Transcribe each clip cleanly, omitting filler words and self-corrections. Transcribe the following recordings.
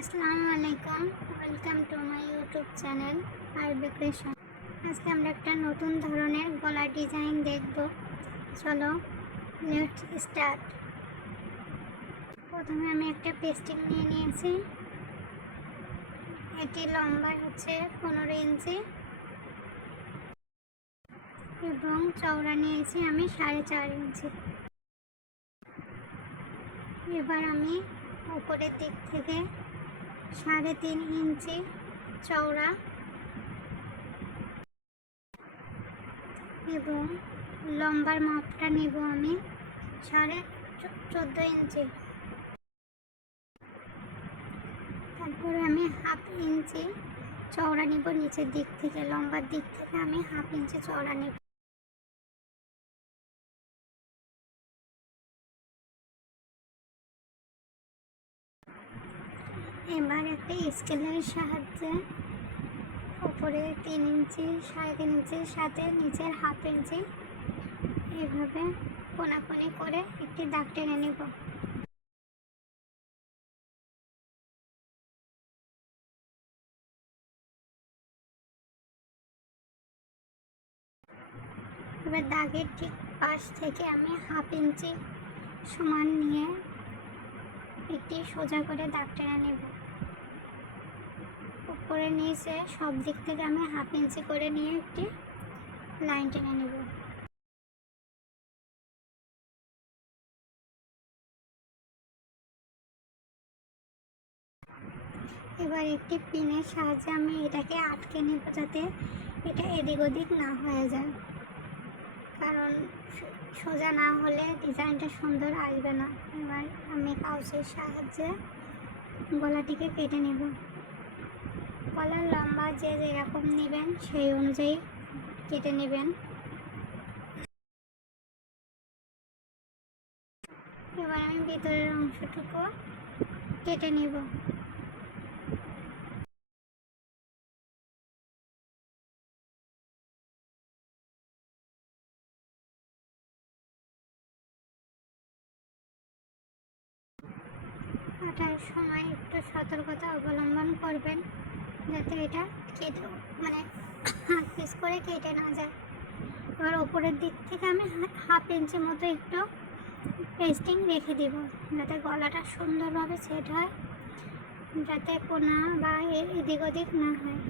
আসসালামু আলাইকুম, welcome to my YouTube channel আরবি ক্রিয়েশন। আজকে আমরা একটা নতুন ধরনের গলার ডিজাইন দেখব। চলো লেটস স্টার্ট। প্রথমে আমি একটা পেস্টিং নিয়ে নিয়েছি। এটি লম্বা হচ্ছে 15 ইঞ্চি এবং চওড়া নিয়েছি আমি 4.5 ইঞ্চি। এবার আমি উপরের দিক থেকে 3.5 ইঞ্চি চওড়া এবং লম্বার মাপটা নেব আমি 14.5 ইঞ্চি। তারপরে আমি 1/2 ইঞ্চি চওড়া নেব নিচের দিক থেকে, লম্বার দিক থেকে আমি 1/2 ইঞ্চি চওড়া নেব। এবার একটা স্কেলের সাহায্যে উপরে 3 ইঞ্চি 3.5 ইঞ্চির সাথে নিচের 1/2 ইঞ্চি এইভাবে কোনাকুনি করে একটি দাগ টেনে নেব। এবার দাগের ঠিক পাশ থেকে আমি 1/2 ইঞ্চি সমান নিয়ে একটি সোজা করে দাগ টেনে নেব। উপরে নিচে সব দিক থেকে আমি 1/2 ইঞ্চি করে নিয়ে একটি লাইন টেনে নেব। এবার একটি পিনের সাহায্যে আমি এটাকে আটকে নেব, যাতে এটা এদিক ওদিক না হয়ে যায়, কারণ সোজা না হলে ডিজাইনটা সুন্দর আসবে না। এবার আমি কাউচের সাহায্যে গলাটিকে কেটে নেব। গলার লম্বা যে যেরকম নেবেন সেই অনুযায়ী কেটে নেবেন। এবার আমি ভিতরের অংশটুকু কেটে নেব। কাটার সময় একটু সতর্কতা অবলম্বন করবেন, যাতে এটা কেটে পিস করে কেটে না যায়। এবার ওপরের দিক থেকে আমি 1/2 ইঞ্চি মতো একটু পেস্টিং রেখে দেব, যাতে গলাটা সুন্দরভাবে সেট হয়, যাতে কোনা বা এদিক ওদিক না হয়।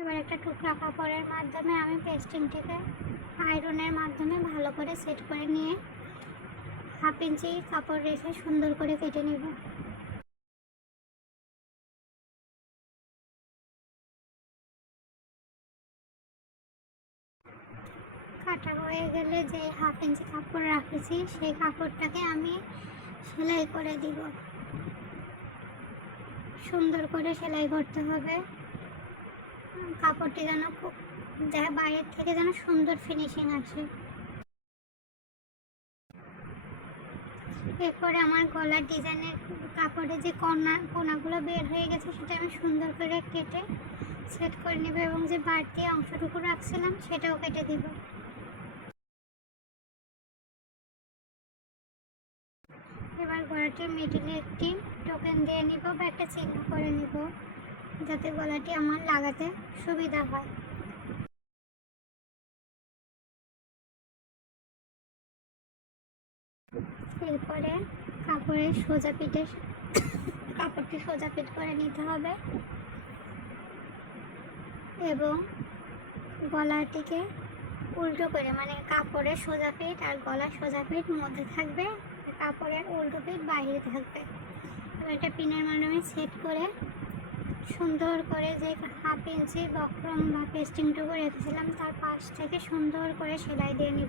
এবার একটা টুকরা কাপড়ের মাধ্যমে আমি পেস্টিংটাকে আয়রনের মাধ্যমে ভালো করে সেট করে নিয়ে 1/2 ইঞ্চি কাপড় রেখে সুন্দর করে কেটে নেব। কাটা হয়ে গেলে যে 1/2 ইঞ্চি কাপড় রাখেছি সেই কাপড়টাকে আমি সেলাই করে দিব। সুন্দর করে সেলাই করতে হবে, কাপড়টি যেন বাইরের থেকে যেন সুন্দর ফিনিশিং আসে। এরপরে আমার গলার ডিজাইনের কাপড়ে যে কোনাগুলো বের হয়ে গেছে সেটা আমি সুন্দর করে কেটে সেট করে নেব এবং যে বাড়তি অংশটুকু রাখছিলাম সেটাও কেটে দিব। এবার গলাটির মিডিলে একটি টোকেন দিয়ে নিব বা একটা চিহ্ন করে নিব, যাতে গলাটি আমার লাগাতে সুবিধা হয়। এরপরে কাপড়টি সোজা পিঠ করে নিতে হবে এবং গলাটিকে উল্টো করে, কাপড়ের সোজা পিঠ আর গলার সোজা পিঠ মধ্যে থাকবে, কাপড়ের উল্টো পিঠ বাইরে থাকবে। এবার একটা পিনের মাধ্যমে সেট করে সুন্দর করে যে 1/2 ইঞ্চি বক্রম বা পেস্টিংটুকু রেখেছিলাম তার পাশ থেকে সুন্দর করে সেলাই দিয়ে নিব।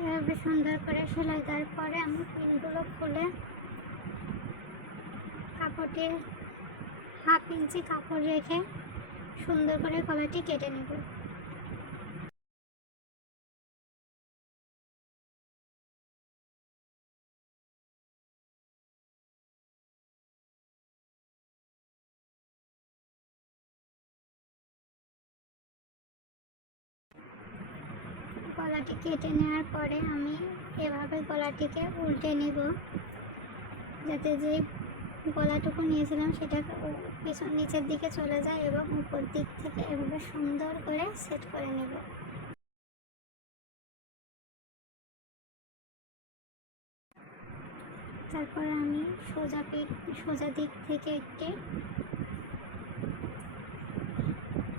এভাবে সুন্দর করে সেলাই দেওয়ার পরে আমি পিনগুলো খুলে কাপড়টির 1/2 ইঞ্চি কাপড় রেখে সুন্দর করে গলাটি কেটে নেব। গলাটি কেটে নেওয়ার পরে আমি এভাবে গলাটিকে উল্টে নিব, যাতে যে গলাটুকু নিয়েছিলাম সেটা পিছন নিচের দিকে চলে যায় এবং উপর দিক থেকে এভাবে সুন্দর করে সেট করে নেব। তারপর আমি সোজা দিক থেকে একটি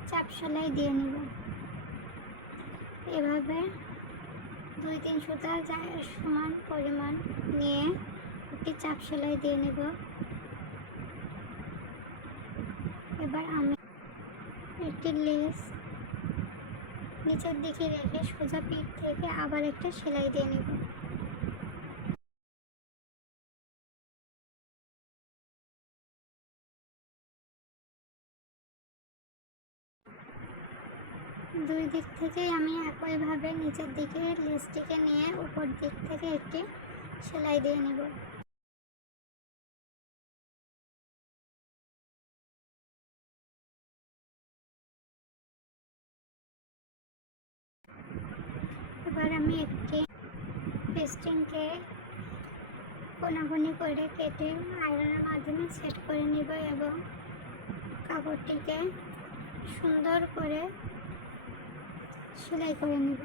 চাপ সেলাই দিয়ে নেব। এভাবে 2-3 সুতা সমান পরিমাণ নিয়ে একটি চাপ সেলাই দিয়ে নেব। এবার আমি একটি লেস নিচের দিকে রেখে সোজা পিঠ থেকে আবার একটা সেলাই দিয়ে নেব। দুই দিক থেকেই আমি একইভাবে নিচের দিকে লেসটিকে নিয়ে উপর দিক থেকে একটি সেলাই দিয়ে নেব। এবার আমি একটি পেস্টিংকে কোনাকুনি করে কেটে আয়রনের মাধ্যমে সেট করে নেব এবং কাপড়টিকে সুন্দর করে সেলাই করে নেব।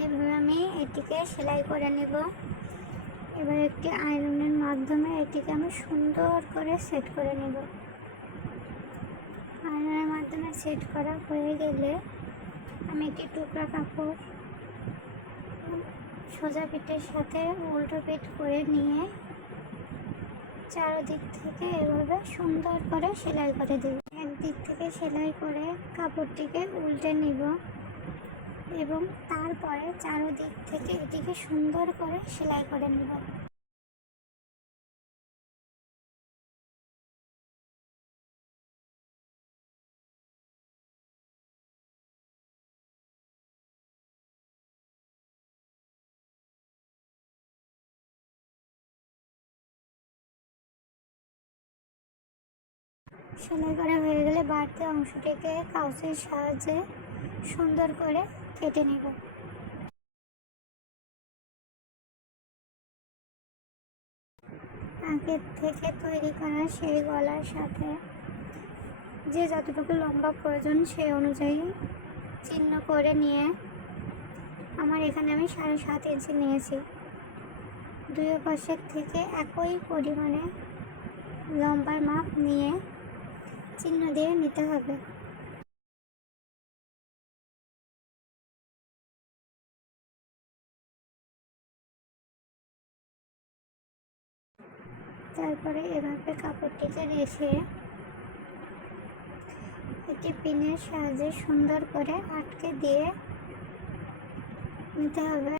এইভাবে আমি এটিকে সেলাই করে নেব। এবার একটি আয়রনের মাধ্যমে এটিকে আমি সুন্দর করে সেট করে নেব। আয়রনের মাধ্যমে সেট করা হয়ে গেলে আমি একটি টুকরা কাপড় সোজা পিঠের সাথে উল্টো পিঠ করে নিয়ে চারদিক থেকে এভাবে সুন্দর করে সেলাই করে দেব। একদিক থেকে সেলাই করে কাপড়টিকে উল্টে নিব এবং তারপরে চারদিক থেকে এটিকে সুন্দর করে সেলাই করে নেব। সেলাই করা হয়ে গেলে বাড়তি অংশটিকে কাউচের সাহায্যে সুন্দর করে কেটে নেব। আগের থেকে তৈরি করা সেই গলার সাথে যে যতটুকু লম্বা প্রয়োজন সেই অনুযায়ী চিহ্ন করে নিয়ে আমার এখানে আমি 7.5 ইঞ্চি নিয়েছি। দুই পাশের থেকে একই পরিমাণে লম্বার মাপ নিয়ে চিহ্ন দিয়ে নিতে হবে। তারপরে এভাবে কাপড়টিকে রেখে একটি পিনের সাহায্যে সুন্দর করে আটকে দিয়ে নিতে হবে।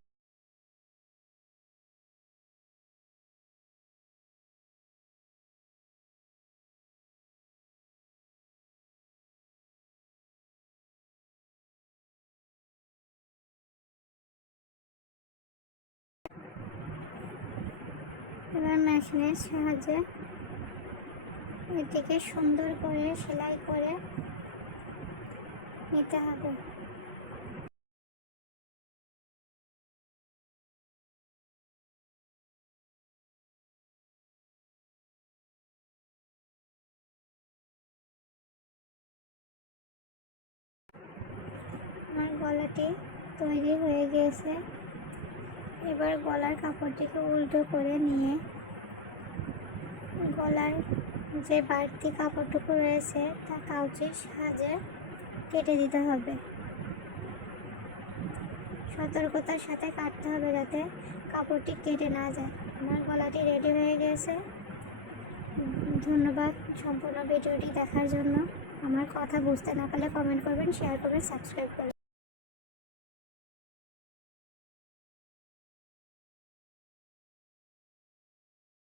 এবার মেশিনের সাহায্যে এটিকে সুন্দর করে সেলাই করে নিতে হবে। আমার গলাটি তৈরি হয়ে গিয়েছে। এবার গলার কাপড়টিকে উল্টো করে নিয়ে গলার যে বাড়তি কাপড়টুকু রয়েছে তা কাউচির সাহায্যে কেটে দিতে হবে। সতর্কতার সাথে কাটতে হবে যাতে কাপড়টি কেটে না যায়। আমার গলাটি রেডি হয়ে গেছে। ধন্যবাদ সম্পূর্ণ ভিডিওটি দেখার জন্য। আমার কথা বুঝতে না পারলে কমেন্ট করবেন, শেয়ার করবেন, সাবস্ক্রাইব করবেন।